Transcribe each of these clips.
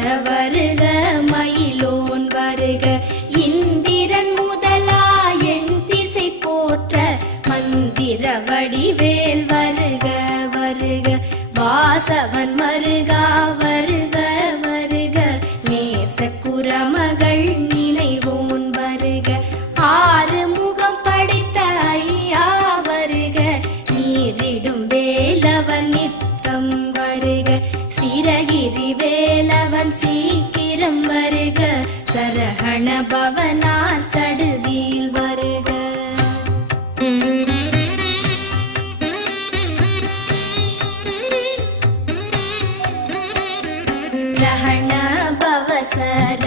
வருக மயிலோன் வருக. இந்திரன் முதலா என் திசை போற்ற. மந்திர வடிவேல் வருக வருக. வாசவன் மருகா ग्रहण भवसार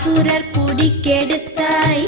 அசுரர் குடிக்கெடுத்தாய்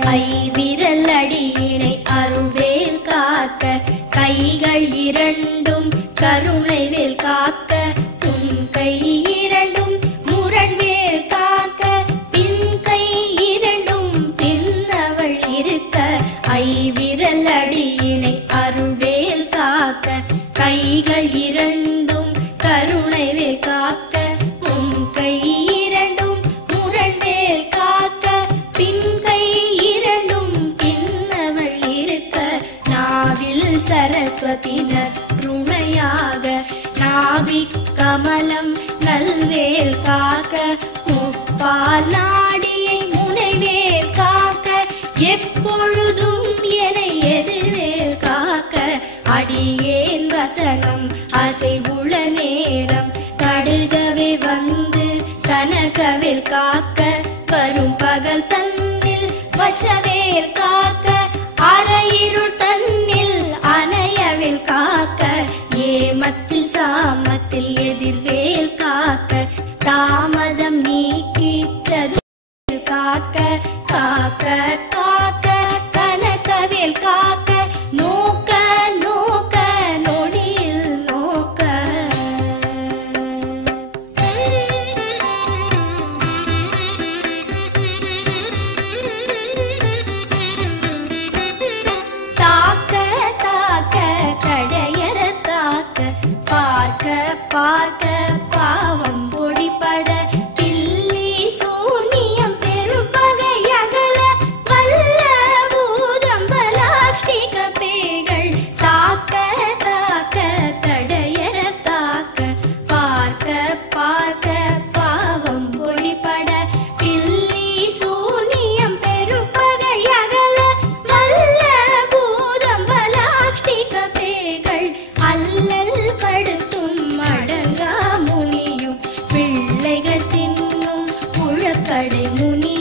கைவிரல் அடியினை அருள்வேல் காக்க கைகள் இரண்டும் கருணைவேல் காக்க. எப்பொழுதும் என்னை எதிரே காக்க அடியேன் வசனம் அசைவுள நேரம். கடுகவே வந்து கனகவில் காக்க வரும் பகல் தன்னில் வச்சவேல் காக்க அரையிருள் தன்னில் அணையவில் காக்க ஏமத்தில் சாமத்தில் எதிர் కడెముని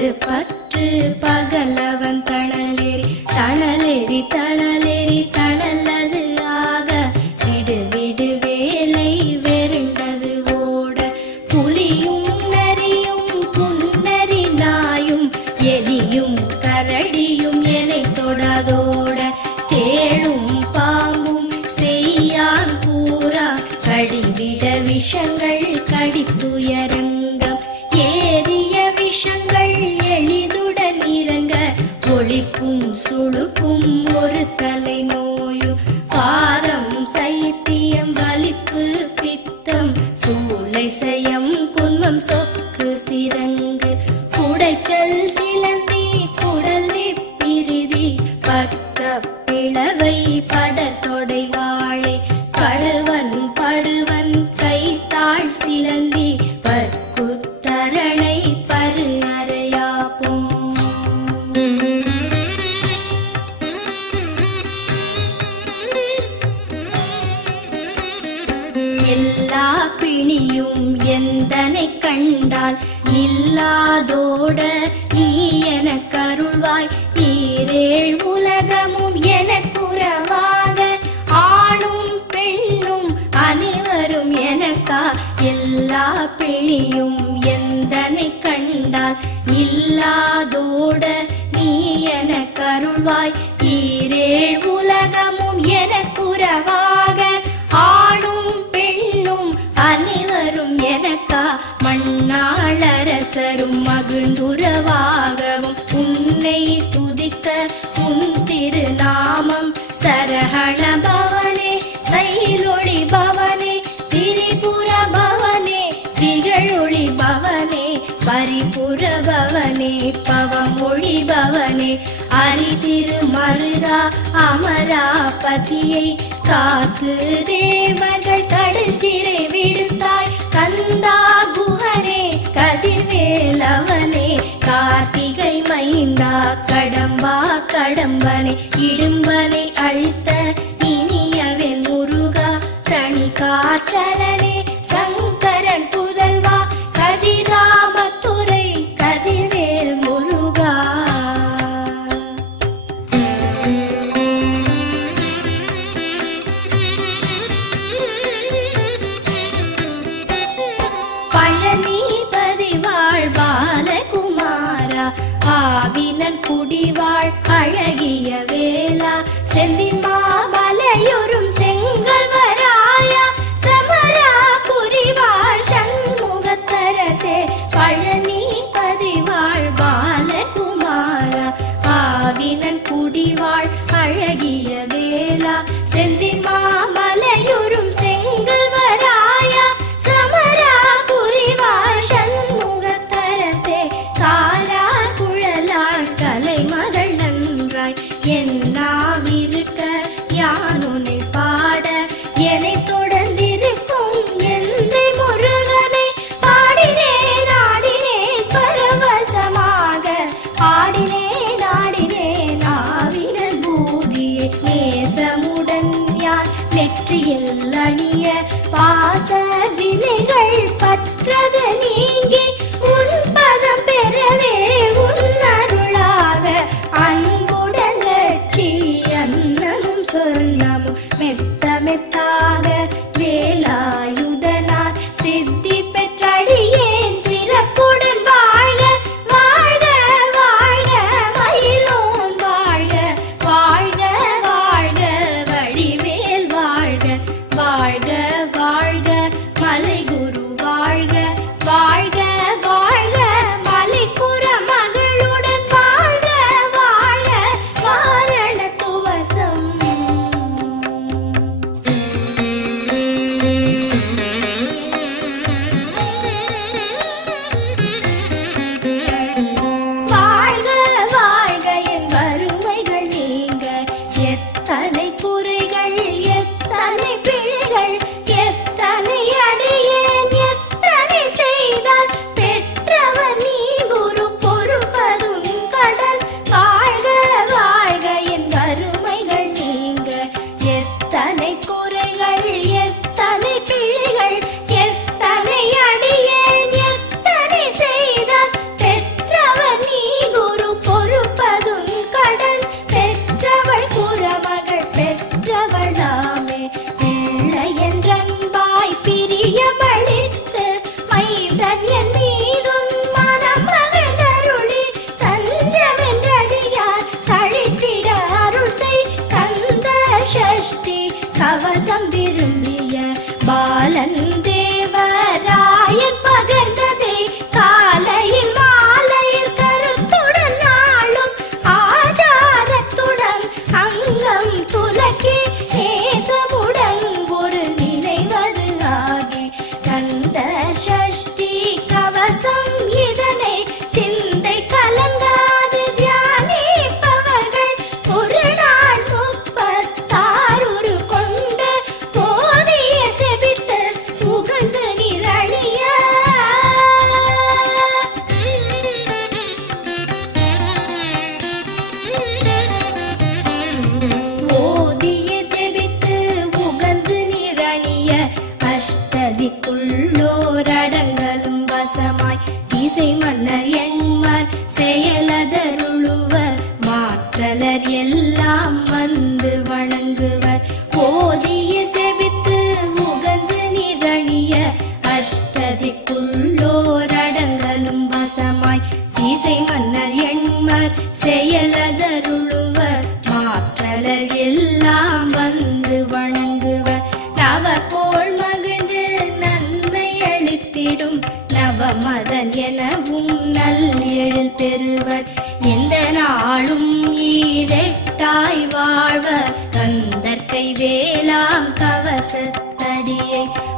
பற்று இல்லாதோட நீ என கருள்வாய். ஈரேழ் உலகமும் எனக்குறவாக ஆணும் பெண்ணும் அனைவரும் எனக்கா. மண்ணாளரசரும் மகிழ்ந்துறவாக. அமராபதியை காத்து தேவர்கள் கடுச்சிறை விடுத்தாய். கந்தா குஹரே கதிர்வேலவனே கார்த்திகை மைந்தா கடம்பா கடம்பனே இடும்பன்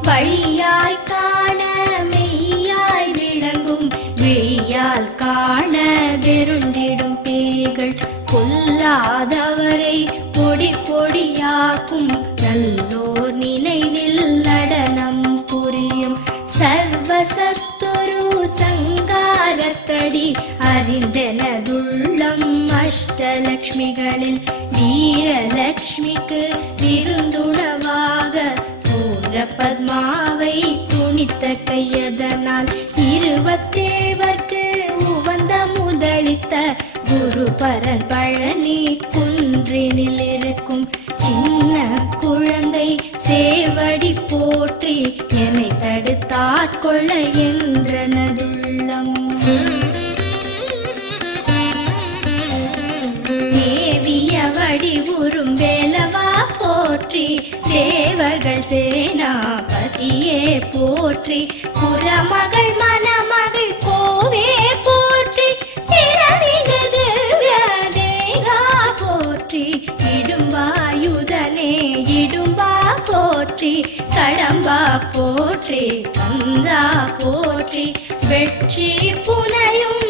வழியாய் காண மெய்யாய் விளங்கும் வெளியால் காண வெருண்டிடும் பேய்கள் கொல்லாதவரை பொடி பொடியாக்கும் நல்லோர் நினைவில் நடனம் புரியும் சர்வசத்துரு சங்காரத்தடி அறிந்தனதுள்ளம் அஷ்டலக்ஷ்மிகளில் पद्मा போற்றி கடம்பா போற்றி கந்தா போற்றி வெற்றி புனையும்